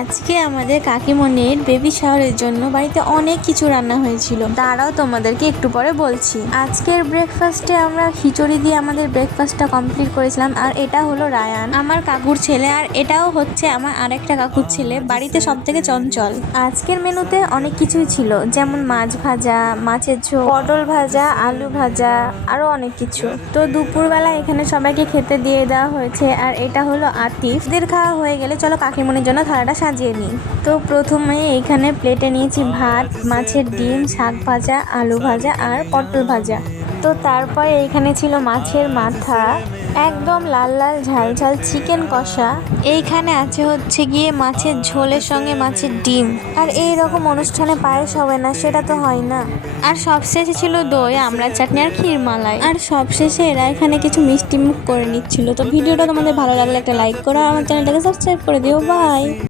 আজকে আমাদের কাকিমণির বেবি শাওয়ারের জন্য বাড়িতে অনেক কিছু রান্না হয়েছিল, তারাও তোমাদেরকে একটু পরে বলছি। আজকের ব্রেকফাস্টে আমরা খিচুড়ি দিয়ে আমাদের ব্রেকফাস্টটা কমপ্লিট করেছিলাম। আর এটা হলো রায়ান, আমার কাকুর ছেলে, আর এটাও হচ্ছে আমার আরেকটা কাকুর ছেলে, বাড়িতে সব থেকে চঞ্চল। আজকের মেনুতে অনেক কিছুই ছিল, যেমন মাছ ভাজা, মাছের ঝোল, পটল ভাজা, আলু ভাজা, আরো অনেক কিছু। তো দুপুরবেলা এখানে সবাইকে খেতে দিয়ে দেওয়া হয়েছে। আর এটা হলো আতিফদের খাওয়া হয়ে গেলে চলো কাকিমণির জন্য থালাটা সাজিয়ে নিই। তো প্রথমে এখানে প্লেটে নিয়েছি ভাত, মাছের ডিম, শাক ভাজা, আলু ভাজা আর পটল ভাজা। তো তারপরে এইখানে ছিল মাছের মাথা, একদম লাল লাল ঝাল ঝাল চিকেন কষা। এইখানে আছে হচ্ছে গিয়ে মাছের ঝোলের সঙ্গে মাছের ডিম। আর এই রকম অনুষ্ঠানে পায়েস হবে না, সেটা তো হয় না। আর সবশেষে ছিল দই, আমড়ার চাটনি আর ক্ষীরমালাই। আর সবশেষে এরা এখানে কিছু মিষ্টি মুখ করে নিচ্ছিল। তো ভিডিওটা তোমাদের ভালো লাগলে একটা লাইক করো, আর আমার চ্যানেলটাকে সাবস্ক্রাইব করে দিও। বাই।